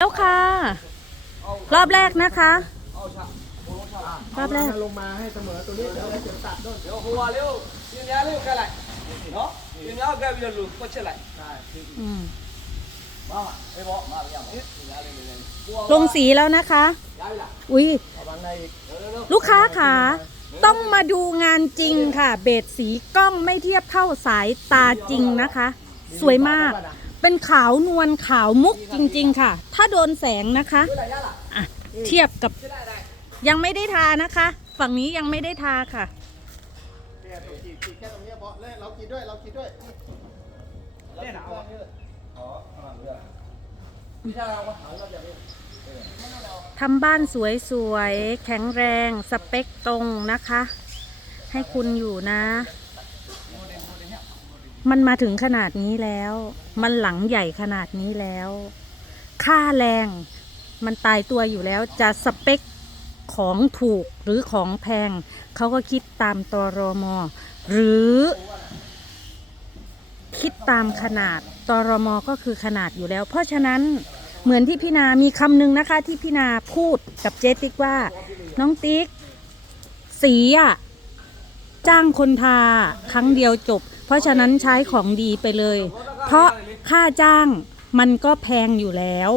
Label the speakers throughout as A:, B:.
A: แล้วค่ะ รอบแรกนะคะ รอบแรก
B: ลงมาให้เสมอตัวนี้เดี๋ยวเราจะตัดด้วย
C: Yo, hùa liêu, xin nhá liêu cái lại. Đó, xin nhá cái bây giờ lùi quay trở lại.
A: อืม
C: Vâng ạ, đây bộ, mà bây giờ mà ít, xin nhá lên lên. Hùa
A: ลงสีแล้วนะคะ
C: ra đi lại.
A: อุ้ย
B: เอาวางในอีก
C: Đâu, đâu, đâu.
A: ลูกค้าค่ะ ต้องมาดูงานจริงค่ะ เบสสีกล้องไม่เทียบเท่าสายตาจริงนะคะ สวยมาก เป็นขาวนวลขาวมุกจริง ๆ ค่ะ ถ้าโดนแสงนะคะอะเทียบกับยังไม่ได้ทานะคะ ฝั่งนี้ยังไม่ได้ทาค่ะ
B: เนี่ยตรงขีดขีดแค่ตรงนี้พอเลยเราขีดด้วยเราขีดด้วย
C: Đây nào ạ? Đó, làm được. Đi ra đâu ạ?
A: ทำบ้านสวยๆ แข็งแรง สเปคตรงนะคะ ให้คุณอยู่นะ มันมาถึงขนาดนี้แล้ว มันหลังใหญ่ขนาดนี้แล้ว ค่าแรง มันตายตัวอยู่แล้ว จะสเปคของถูกหรือของแพง เขาก็คิดตามตรม หรือคิดตามขนาดตรมก็คือขนาดอยู่แล้ว เพราะฉะนั้นเหมือนที่พี่นามีคำหนึ่งนะคะ ที่พี่นาพูดกับเจติ๊กว่า น้องติ๊ก สีอะจ้างคนทาครั้งเดียวจบ เพราะฉะนั้นใช้ของดีไปเลย เพราะค่าจ้างมันก็แพงอยู่แล้ว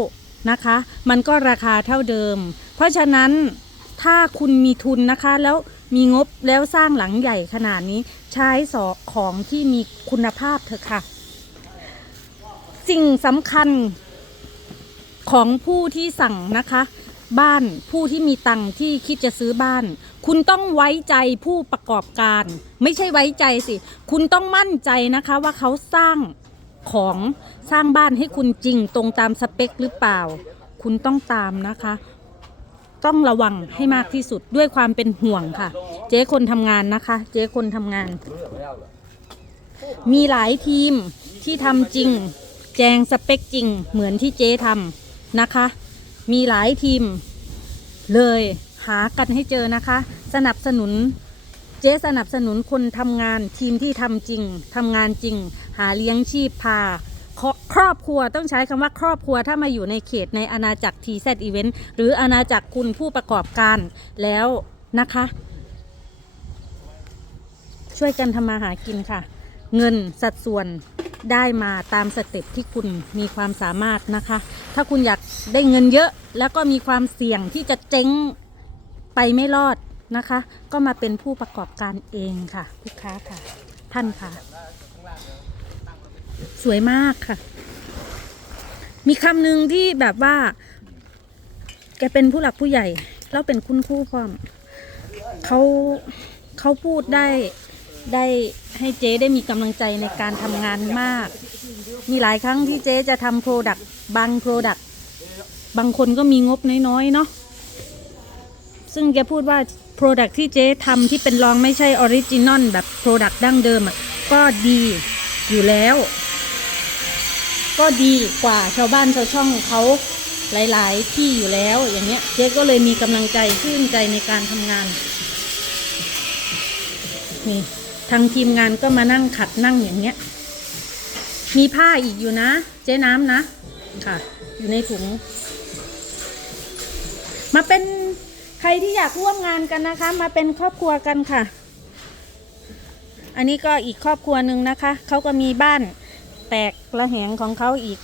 A: นะคะ มันก็ราคาเท่าเดิม เพราะฉะนั้นถ้าคุณมีทุนนะคะแล้วมีงบแล้วสร้างหลังใหญ่ขนาดนี้ใช้สอของที่มีคุณภาพเถอะค่ะ สิ่งสำคัญของผู้ที่สั่งนะคะ บ้านผู้ที่มีตังค์ที่คิดจะซื้อบ้าน คุณต้องไว้ใจผู้ประกอบการ ไม่ใช่ไว้ใจสิ คุณต้องมั่นใจนะคะว่าเขาสร้างของสร้างบ้านให้คุณจริงตรงตามสเปคหรือเปล่า คุณต้องตามนะคะ ต้องระวังให้มากที่สุดด้วยความเป็นห่วงค่ะ เจ๊คนทำงานนะคะ เจ๊คนทำงาน มีหลายทีมที่ทำจริง แจงสเปคจริงเหมือนที่เจ๊ทำนะคะ มีหลายทีม เลยหากันให้เจอนะคะ สนับสนุนเจ๊สนับสนุนคนทำงานทีมที่ทำจริงทำงานจริง หาเลี้ยงชีพพาครอบครัวต้องใช้คำว่าครอบครัวถ้ามาอยู่ในเขตในอาณาจักร TZ Event หรืออาณาจักรคุณผู้ประกอบการแล้วนะคะ ช่วยกันทำมาหากินค่ะ เงินสัดส่วน ได้มาตามสเต็ปที่คุณมีความสามารถนะคะ ถ้าคุณอยากได้เงินเยอะ แล้วก็มีความเสี่ยงที่จะเจ๊งไปไม่รอดนะคะ ก็มาเป็นผู้ประกอบการเองค่ะลูกค้าค่ะ ท่านค่ะ สวยมากค่ะ มีคำหนึ่งที่แบบว่า แกเป็นผู้หลักผู้ใหญ่ แล้วเป็นคุณครูพร้อมเขาเขาพูดได้ได้ ให้เจ๊ได้มีกำลังใจในการทำงานมาก มีหลายครั้งที่เจ๊จะทำโปรดักต์บางโปรดักต์บางคนก็มีงบน้อยๆเนาะซึ่งแกพูดว่าโปรดักต์ที่เจ๊ทำที่เป็นรองไม่ใช่ออริจินอลแบบโปรดักต์ดั้งเดิมอะก็ดีอยู่แล้ว ก็ดีกว่าชาวบ้านชาวช่องเขาหลาย ๆ ที่อยู่แล้วอย่างเงี้ยเจ๊ก็เลยมีกำลังใจชื่นใจในการทำงานนี่ ทางทีมงานก็มานั่งขัดนั่งอย่างเงี้ย มีผ้าอีกอยู่นะ เจ๊น้ำนะ ค่ะ อยู่ในถุง มาเป็นใครที่อยากร่วมงานกันนะคะ มาเป็นครอบครัวกันค่ะ อันนี้ก็อีกครอบครัวหนึ่งนะคะ เขาก็มีบ้านแตกระแหงของเขาอีก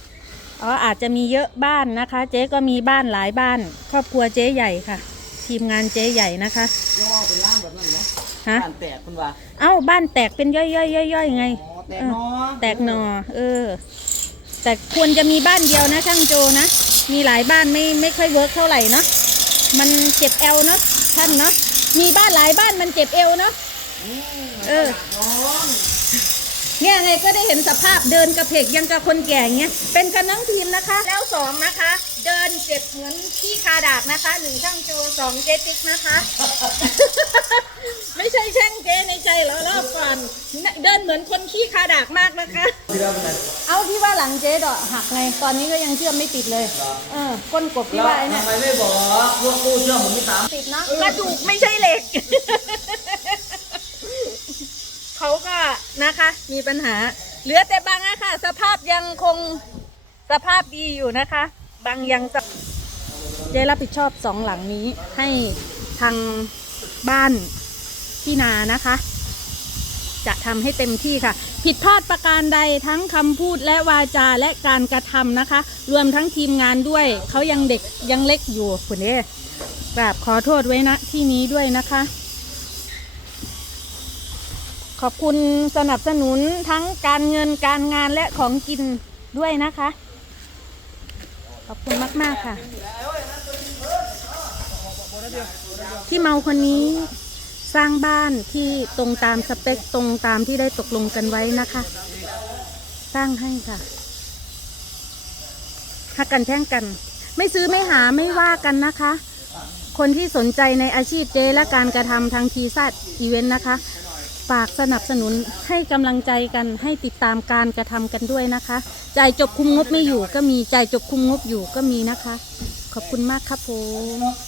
A: อ๋ออาจจะมีเยอะบ้านนะคะ เจ๊ก็มีบ้านหลายบ้าน ครอบครัวเจ๊ใหญ่ค่ะ ทีมงานเจ๊ใหญ่นะคะ
C: ย่อเป็นล่างแบบนั้นเนาะ
A: ฮะ
C: บ้านแตกคุณว่า
A: เอ้าบ้านแตกเป็นย่อยๆย่อยๆไง
C: อ๋อแตกเนาะ
A: แตกหนอเออ แต่ควรจะมีบ้านเดียวนะช่างโจนะ มีหลายบ้านไม่ไม่ค่อยเวิร์กเท่าไหร่เนาะมันเจ็บเอวเนาะท่านเนาะมีบ้านหลายบ้านมันเจ็บเอวเนาะเออ เนี่ยไงก็ได้เห็นสภาพเดินกระเพกยังกับคนแก่เงี้ยเป็นกันทั้งทีมนะคะ แล้วสองนะคะ เดินเจ็บเหมือนขี้คาดากนะคะหนึ่งช่างโจสองเจติกนะคะ ไม่ใช่ช่างเจในใจเหรอรอบก่อนเดินเหมือนคนขี้คาดากมากนะคะเอาที่ว่าหลังเจ๊ดอกหักไง ตอนนี้ก็ยังเชื่อมไม่ติดเลยเออก้นกบที่ว่าไอ้เนี่ย
C: ทำไมไม่บอกพวกกู้เชื่อผมไม่ตาม
A: ติดเนาะกระดูกไม่ใช่เหล็ก เขาก็นะคะ มีปัญหา เหลือแต่บางอะค่ะ สภาพยังคงสภาพดีอยู่นะคะ บางยังจะเจ๊รับผิดชอบสองหลังนี้ให้ทางบ้าน พี่นานะคะ จะทำให้เต็มที่ค่ะ ผิดพลาดประการใดทั้งคำพูดและวาจาและการกระทำนะคะ รวมทั้งทีมงานด้วย เขายังเด็กยังเล็กอยู่คุณเอกราบขอโทษไว้ณที่นี้ด้วยนะคะ ขอบคุณสนับสนุนทั้งการเงินการงานและของกินด้วยนะคะ ขอบคุณมาก ๆ ค่ะ ที่เมาคนนี้ สร้างบ้านที่ตรงตามสเปคตรงตามที่ได้ตกลงกันไว้นะคะ สร้างให้ค่ะหักกันแท่งกัน ไม่ซื้อไม่หาไม่ว่ากันนะคะ คนที่สนใจในอาชีพเจและการกระทำทางทีซัดอีเวนต์นะคะ ฝากสนับสนุนให้กำลังใจกันให้ติดตามการกระทำกันด้วยนะคะจ่ายจบคุมงบไม่อยู่ก็มีจ่ายจบคุมงบอยู่ก็มีนะคะ ขอบคุณมากครับผม